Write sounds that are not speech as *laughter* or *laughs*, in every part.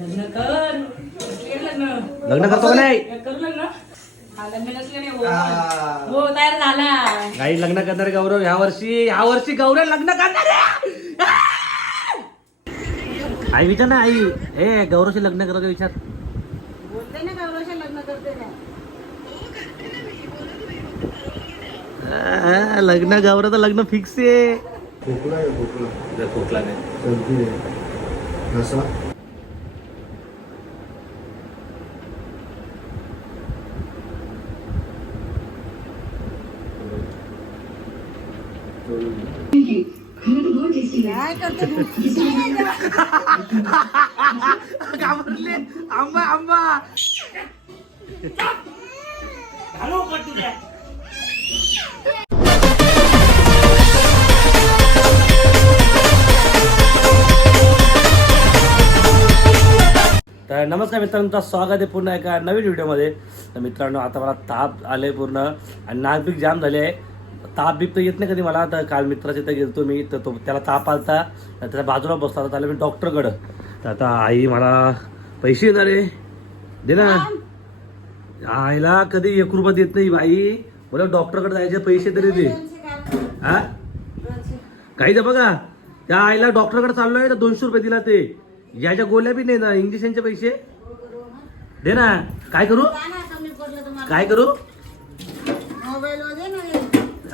लग्न कर. लग्न लग्न करतो का नाही? करू लग्न. हा लग्न नसले नाही हो. हो तयार झाला. काही लग्न करणारे गौरव ह्या वर्षी ह्या वर्षी गौरव लग्न करणार आहे. आई विचार ना आई. ए गौरवशी लग्न करतो विचार? बोलते ना गौरवशी लग्न करते ना. आ, लग्न गौरवचं लग्न फिक्स आहे. खोकला आहे खोकला. खोकला नाही. सर्दी आहे. घसा. काय करते तू? घाबरले. आंबा आंबा. तर नमस्कार मित्रांनो स्वागत आहे पुन्हा एका नवीन व्हिडिओमध्ये. तर मित्रांनो आता मला ताप आले पूर्ण आणि नाकबीक जाम झाले आहे. ताप बीप तर येत नाही कधी मला. तर काल मित्राच्या इथं गेलतो मी तर तो त्याला ताप आलता तर त्याच्या बाजूला बसला होता त्याला मी डॉक्टरकडं. तर आता आई मला पैसे येणार आहे. दे ना. आईला कधी एक रुपया देत नाही बाई. मला डॉक्टरकडे जायचे पैसे तरी दे. हा काही बघा. त्या आईला डॉक्टरकडे चाललोय तर दोनशे रुपये दिला ते. याच्या गोळ्या बी नाही ना इंजेक्शनचे पैसे. दे ना. काय करू? काय करू?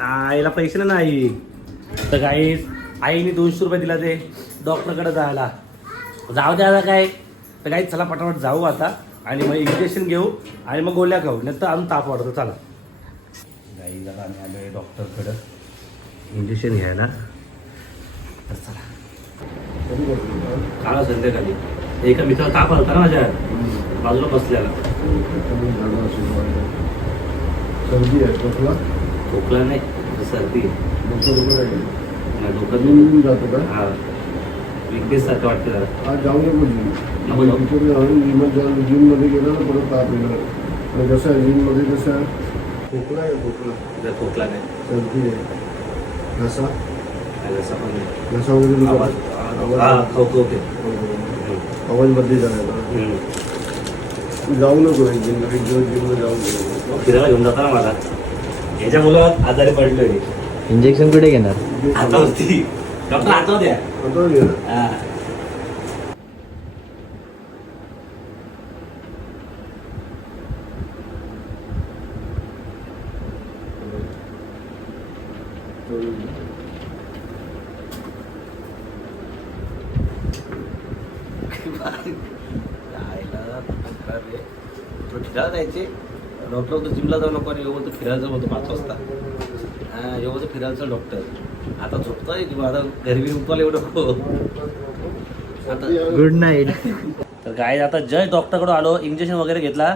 आईला पैसे नाही. तर काही आईने दोनशे रुपये दिला ते डॉक्टरकडे जायला. जाऊ द्या आता काय. तर काही चला पटापट जाऊ आता. आणि मग इंजेक्शन घेऊ आणि मग गोळ्या खाऊ. नंतर अजून ताप वाढतो. चला. गाई जरा आम्ही आलो डॉक्टरकडं. इंजेक्शन घ्यायला. तर चला. काला संध्याकाळी एका मित्राला ताप आला होता ना माझ्या. बाजूला बसल्याला सर्दी आहे खोकला नाही सर्दी. डोकं नाही जातो का? हा. विकनेस सारखं वाटतं जरा. आज जाऊ नको जिम नको. जाऊन जिमत जाऊन जिममध्ये गेलं ना परत ताप येणार. आणि कसं आहे जिममध्ये कसं आहे खोकला आहे खोकला. जर खोकला नाही. सर्दी आहे. घसा? जसं पण नाही. घसा वगैरे आवाज़ दुखत आहे. हा आवाज़ बदली झाला जाऊ नको जिम जिमला जाऊन नको. फिरायला घेऊन जाता ना मला. याच्यामुळं आजारी पडलोय. इंजेक्शन कुठे घेणार? आता होती. डॉक्टर आता द्या आता ये *laughs* ना. हा. जायला जायचे? डॉक्टर होतं जिमला जाऊ नको आणि येऊ फिरायला जाऊ होतं पाच वाजता. हा फिरायला चल डॉक्टर. आता झोपतोय किंवा आता घरी बी उठवायला एवढं. नको आता गुड नाईट तर काय आता जय डॉक्टरकडे आलो इंजेक्शन वगैरे घेतला.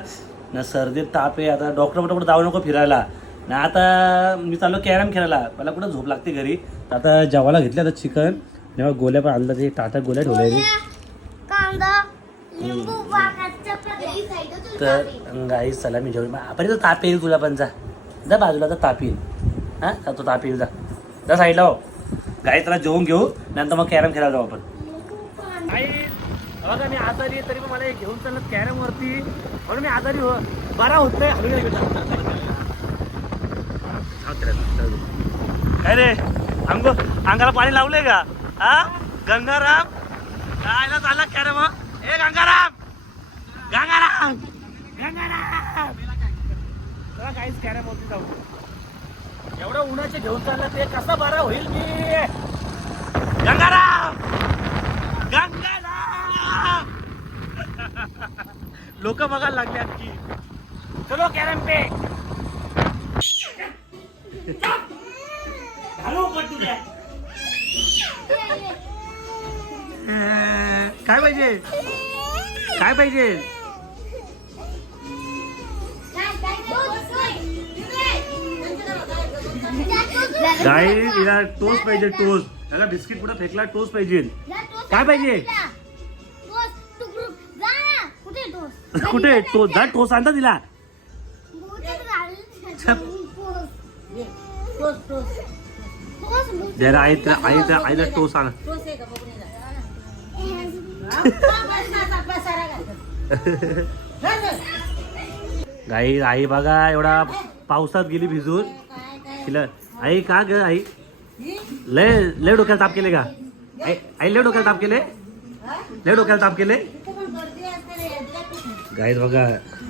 ना सर्दीत ताप आहे आता डॉक्टर कुठं जाऊ नको फिरायला. ना आता मी चाललो कॅरम खेळायला मला कुठं झोप लागते घरी. आता जेवायला घेतले आता चिकन. जेव्हा गोल्या पण आणलं ते टाटा गोल्या ठेवल्या कांदा तर गाई सलामी जेवण आपण तर ताप येईल तुला पण जा. जा बाजूला तर ताप येईल. हां? तो ताप येईल जा. जा साईडला हो. गाई त्याला जेवून घेऊ. नंतर मग कॅरम खेळायला जाऊ आपण. बघा मी आजारी तरी पण मला घेऊन चाललं कॅरम वरती म्हणून मी आजारी हो बरा होत नाही रे? अंग अंगाला पाणी लावलंय का? हा? गंगाराम? काय झालं कॅरम? ए गंगाराम! गंगाराम! गंगाराम! चला काहीच कॅरम वरती जाऊ. एवढं उन्हाचे घेऊन चाललं ते कसा बरा होईल मी? गंगाराम! गंगाराम! *laughs* लोक बघायला लागले आणखी. चलो कॅरम पे. घालू पट्टू द्या काय पाहिजे? काय पाहिजे? गाई तिला टोस्ट पाहिजे टोस्ट. त्याला बिस्किट कुठं फेकला टोस्ट पाहिजे. काय पाहिजे? कुठे? टोस्ट कुठे टोस्ट जा टोस्ट आणता तिला. छप. टोस टोस जरा आई आईला आईला टोस्ट आण. *laughs* गाई आई बघा एवढा पावसात गेली भिजून. काय तिला आई का ग आई? लय लय डोक्याला ताप केले का? आई आई लय डोक्याला ताप केले? लय डोक्याला ताप केले? गाईत बघा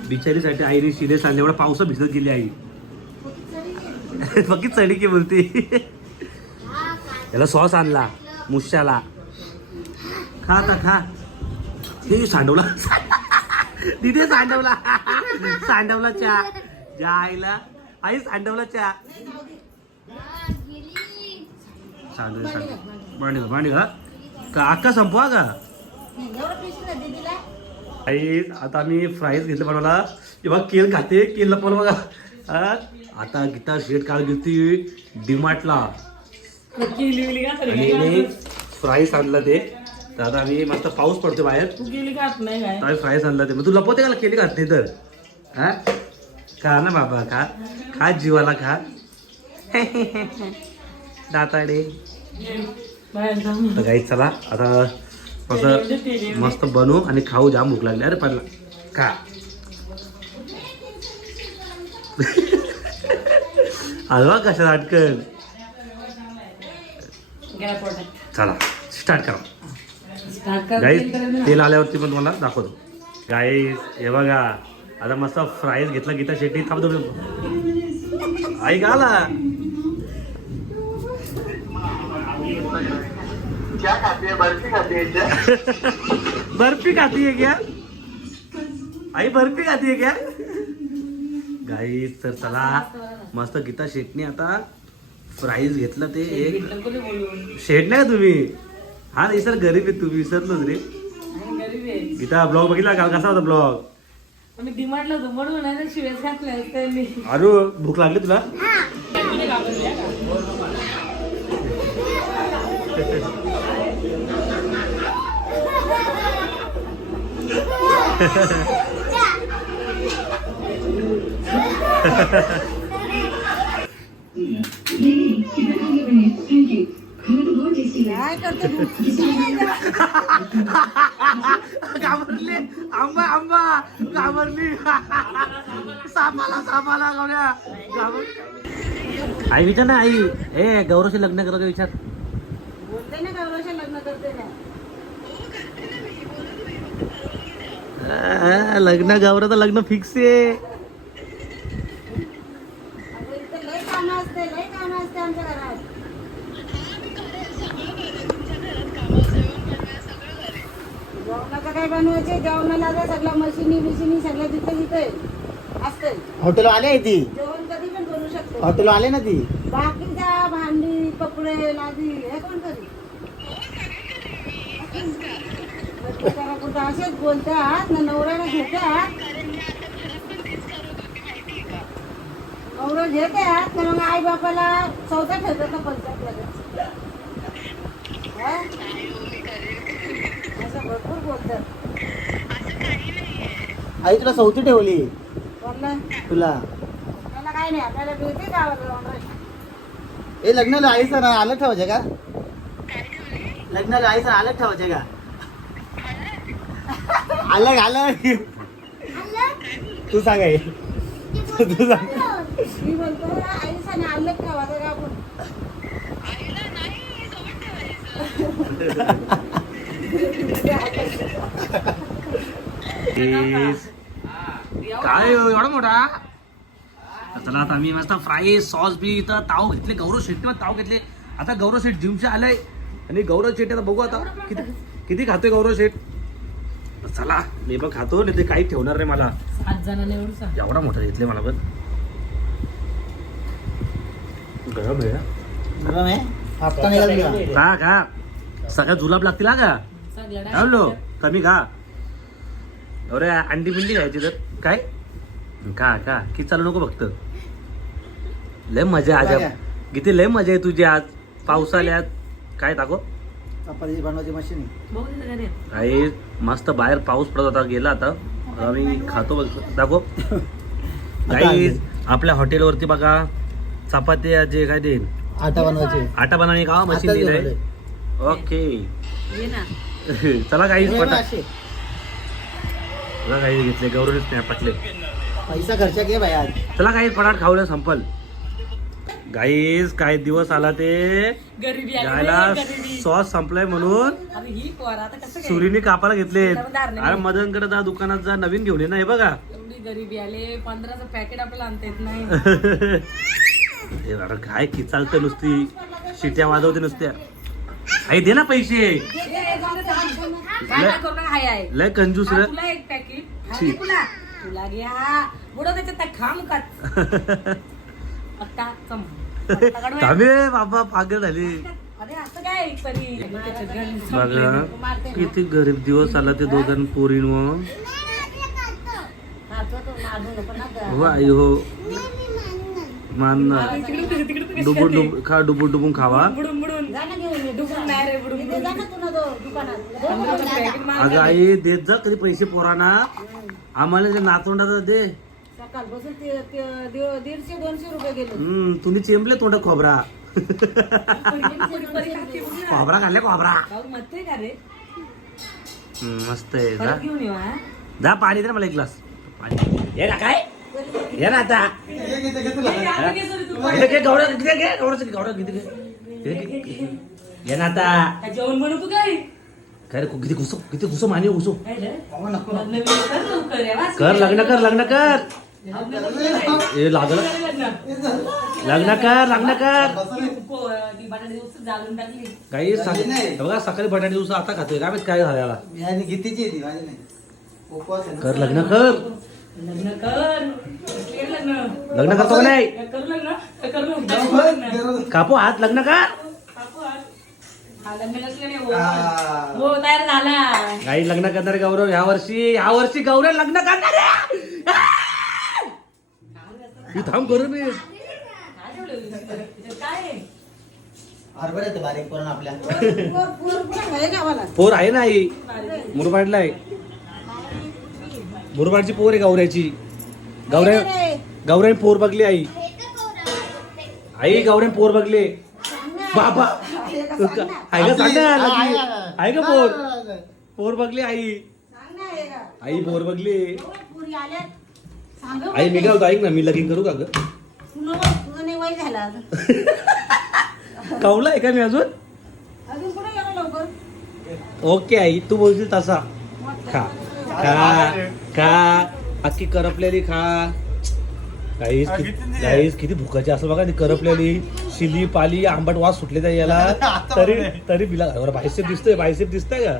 बिचारीसाठी आईने शिले सांगले एवढा पावसात भिजत गेली आई. बघित चढी की बोलती. *laughs* याला सॉस आणला मुश्याला. खा आता खा. हे सांडवला. तिथे सांडवला. सांडवला चहा. ज्या आईला आई सांडवला चहा. सांडव सांडव मांडी घा मांडी घा का अक्का संपवा का? आई आता आम्ही फ्राईज घेतले बनवला किंवा केल खाते केलला पण बघा? आता गीता शेट काल घेतली डिमार्टला का फ्राईज आणलं ते. तर आता आम्ही मस्त पाऊस पडतो बाहेर. तू गेली का आत नाही काय? आम्ही फ्राईज आणलं ते मग तू लपवते का केली घातली तर? हा? खा ना बाबा खा. खा जीवाला खा. *laughs* दाताडे. बाहेर जाऊन तर काही चला आता मस्त मस्त बनवू आणि खाऊ. जाम भूक लागली. अरे पडला. का *laughs* हलवा कशा अटकन? चला स्टार्ट कर. गाईस तेल आल्यावरती पण तुम्हाला दाखवतो. गाईस हे बघा. आता मस्त फ्राईज घेतला गीता शेट्टी. थांबतो आई आला. *laughs* बर्फी खाती है क्या? आई बर्फी खाती है क्या? गाईस तर चला. मस्त गीता शेटने आता फ्राईज घेतलं ते एक. शेट नाही तुम्ही? हा नाही सर गरीब आहे तुम्ही विसरलोच रे. गीता ब्लॉग बघितला का? कसा होता ब्लॉग डिमांडला होतो म्हणून मी. अरे भूक लागली तुला *laughs* *laughs* तुला घाबरली आहे का? काय करते तू? घाबरली. आंबा आंबा. घाबरली. सापाला सापाला घाबर आई विचार ना आई. ए गौरवशी लग्न करायचं विचार. बोलते ना गौरवच्या लग्न करते ना. लग्न गौरवचं लग्न फिक्स आहे अगं इथं लय कामं असते लय कामं असते आमच्या घरात जेवणाचं काय बनवायचे? जेवणाला आता सगळं मशिनी बिशिनी सगळं तिथे तिथे असते हॉटेल आले ती? जेवण कधी पण बनवू शकतो. हॉटेल आले ना ती? बाकीच्या भांडी कपडे लादी हे कोण करी? कुठं असेच बोलतात ना नवऱ्याला घेतात. नवरा घेतात तर मग आई बापाला चौथा ठेवतात पंचायत लगेच हा? असं भरपूर बोलतात आई तुला चौथी ठेवली. तुला. ए लग्नाला आईचं ना अलग ठेवायचे का? लग्नाला आईचं अलग ठेवायचे का? अलग अलग तू सांग आई. तू सांग. आई ठेवा *laughs* Yes. काय हो, एवढा मोठा? चला आता आम्ही मस्त फ्राय सॉस बी इथं ताव घेतले गौरव शेट्टी ताव घेतले. आता गौरव शेट जिमचे आलंय. आणि गौरव शेट आता बघू आता. किती किती खातोय गौरव शेट? चला मी पण खातो नाही ते काही ठेवणार नाही मला. सात जणांना एवढं मोठा घेतले मला पण. गरम आहे हा. गरम आहे? तुला का का सगळ्या जुलाब लागतील हा का? कमी खा. अरे अंडी बिंडी घ्यायची तर. काय? का का किती चालू नको फक्त. लय मजा आज. किती लय मजा आहे तुझी आज. पावसाळ्यात काय दाखव. चपाती बनवायची मशीन. काही मस्त बाहेर पाऊस पडत होता गेला आता. आम्ही खातो बघ. दाखव. *laughs* काही आपल्या हॉटेलवरती बघा चपाती जे काय ते. आटा बनवायची. आटा बनवणे का? मशीन दिलंय. ओके ये ना. *laughs* चला काही बघ काही घेतले गौरवच नाही पटले. पैसा खर्च घे भाई आज. चला काही पडाट खाऊया संपल. गाईस काय दिवस आला ते गरिबी आली गरिबी. सॉस संपलाय म्हणून. अरे ही पोर आता कसं काय? सुरीने कापायला घेतले. अरे मदनकडे जा दुकानात जा नवीन घेऊन ये ना हे बघा. एवढी गरिबी आले पंधराचं पॅकेट आपल्याला आणता येत नाही. *laughs* हे अरे काय की चालतं नुसती. शिट्या वाजवते नुसत्या. आई दे ना पैसे. काय काय करू नका हाय आहे लय कंजूस हा, रे. तुला एक पॅकेट हा, तुला तुला घ्या बुडो त्याच्यात त्या खाम का *laughs* पत्ता चम. पत्ता काढूया. थांबे बाबा पागल झाली. अरे असं काय तरी? त्याच्यात घालून बघा किती गरीब दिवस आला ते दोघां पोरींवर. तो आता. हो आई हो. मान डुबून डुबून खा डुबून डुबून खावा. बुडून अगं आई देत जा कधी पैसे पोरांना. आम्हाला ते नातवंडाचं दे. सकाळपासून दीडशे दोनशे रुपये गेले. तुम्ही चेंबले तोंड खोबरा. खोबरा खाल्ले खोबरा. मस्त आहे जा. हा? पाणी दे मला एक ग्लास. पाणी. ये ना काय? ये ना आता. घे, घे, घे, घे, ये ना आता. काय जेवण बनवतो काय? काय रे किती घुसो किती घुसो माने घुसो. काय रे? लग्न बिग्न कर लवकर. कर लग्न कर लग्न कर. लग्न कर. ए लागलं. लग्न. लग्न कर लग्न कर. पो- ती बटाटे दिवस जाळून टाकली. काही सकाळी बघा सकाळी बटाटे दिवस आता खातोय. काय माहीत काय झालं याला. आणि गीतीची आहे ती माझी नाही. उपवास आहे ना. कर लग्न कर. लग्न कर. करतो का नाही? करू लग्न. करू लग्न. कापू हात लग्न कर. हा, हो. तयार झाला. काही लग्न करणारे गौरव ह्या वर्षी ह्या वर्षी गौरव लग्न करणार. ही! थांब करू मी? हरभरे बारीक आपल्या. पोर आहे ना आई? मुरबाडला आहे. मुरबाडची पोर आहे गौऱ्याची. गौऱ्या गौऱ्याने पोर बघली आई. आई गौऱ्याने पोर बघले. बाबा का सांग ना लग्नी. आहे का पोर. पोर बघली आई. सांग ना हे का. आई पोर बघली. एवढ्या पोरी आल्यात. सांग बरं. आई मी काय होतो ऐक ना मी लगीन करू का ग? तुला तुझं नाही वय झालं अजून. *laughs* कवला आहे का मी अजून? अजून कुठे गेलो लवकर? ओके आई तू बोलशील तसा. खा. खा. खा. अख्खी करपलेली खा. काहीच काहीच किती भुकाची असं बघा ती करपलेली शिली पाली आंबट वास सुटले त्या याला. *laughs* तरी तरी बिला बायसेप दिसतोय बायसेप दिसतंय का?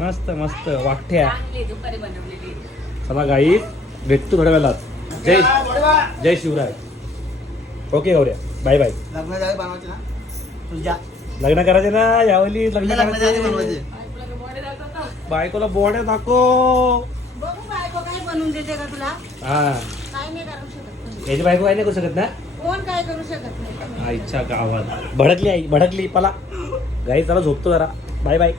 मस्त मस्त. वाकठ्या. चांगली दुपारी बनवलेली चला गाई भेटतो थोड्या वेळात. जय जय Shivray. Okay Gaurya. Bye bye लग्न झाले बनवायचे ना? तुझ्या लग्न करायचे ना यावेळी लग्न तुझ्या लग्न झाले करायचे. बनवायचे. बायकोला बोड्या दाखव. बघू बायको बनवून देते का तुला? हा. काय नाही करू शकत याची बायको काय नाही करू शकत ना? कोण काय करू शकत नाही. आईच्या गावात. भडकली आई भडकली पला. गाई चला झोपतो जरा. Bye bye.